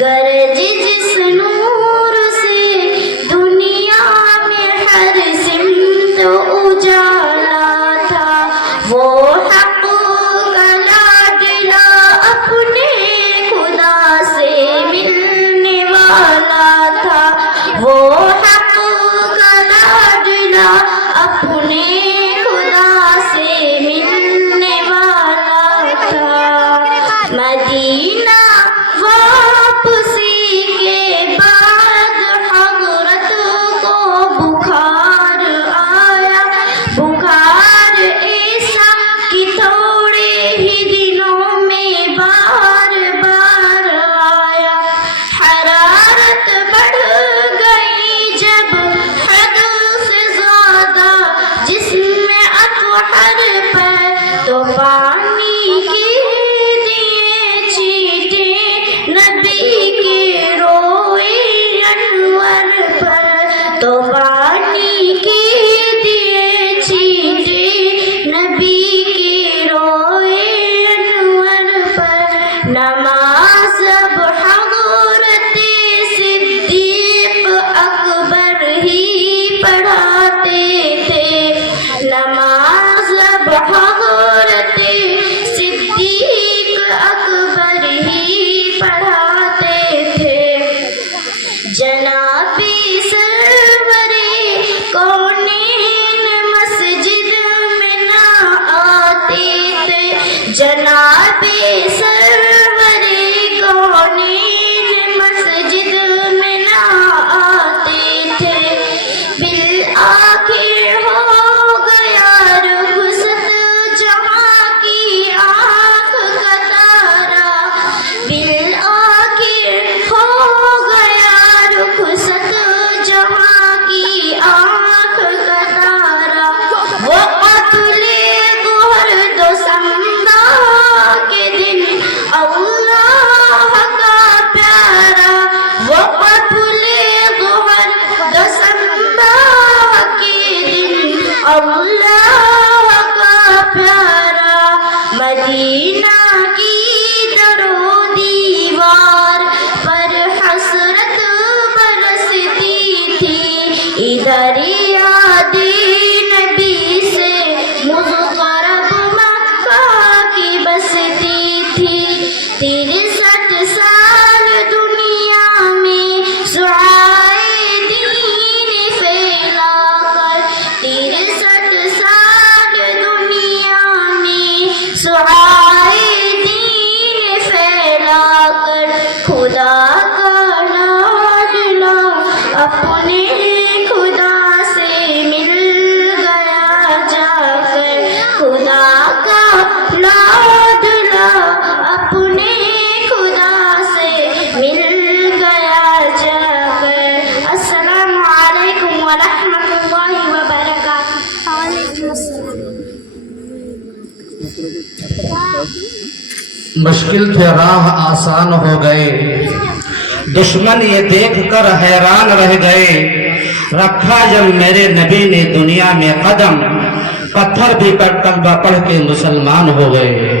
گرج جس نور سے دنیا میں ہر سمت اجالا تھا، وہ حق کا لاڈلا اپنے خدا سے ملنے والا تھا، وہ حق کا لاڈلا اپنے خدا سے ملنے والا تھا۔ مدینہ واپسی کے بعد حضرت کو بخار آیا، بخار ایسا کہ تھوڑے ہی دنوں میں بار بار آیا، حرارت بڑھ گئی جب حد سے زیادہ جسم اطہر پر، تو پانی کی دیے چیٹے نبی کے روئے انور پر، تو پانی کی دیے چیٹے نبی کے روئے انور پر۔ نماز اب حضرت صدیق اکبر ہی پڑھاتے تھے، نماز اب حضرت صدیق اکبر ہی پڑھاتے تھے۔ جناب سرور کونین مسجد میں نہ آتے تھے، جناب سرور کونین مسجد میں نہ آتے تھے۔ بالآخر ہو گیا رخصت جہاں کی آنکھ کا تارا، بالآخر ہو گیا رخصت جہاں کی آنکھ کا تارا۔ وہ قتل ظہر دسمبر کے دن اللہ کا پیارا، وہ قتل ظہر دسمبر کے دن اللہ کا پیارا۔ مدینہ کی در و دیوار پر حسرت برستی تھی، ادھر یاد نبی سے مضطرب مکہ کی بستی تھی۔ 63 سال دنیا میں سعائے دین پھیلا کر، 63 سال دنیا میں سعائے دین پھیلا کر، خدا کا لاڈلا اپنے خدا سے مل گیا جا کر، خدا کا لاڈلا اپنے خدا سے مل گیا جا کر۔ السلام علیکم ورحمۃ اللہ وبرکاتہ۔ وعلیکم السلام۔ مشکل تھے راہ آسان ہو گئے، دشمن یہ دیکھ کر حیران رہ گئے، رکھا جب میرے نبی نے دنیا میں قدم، پتھر بھی کلمہ پڑھ کے مسلمان ہو گئے۔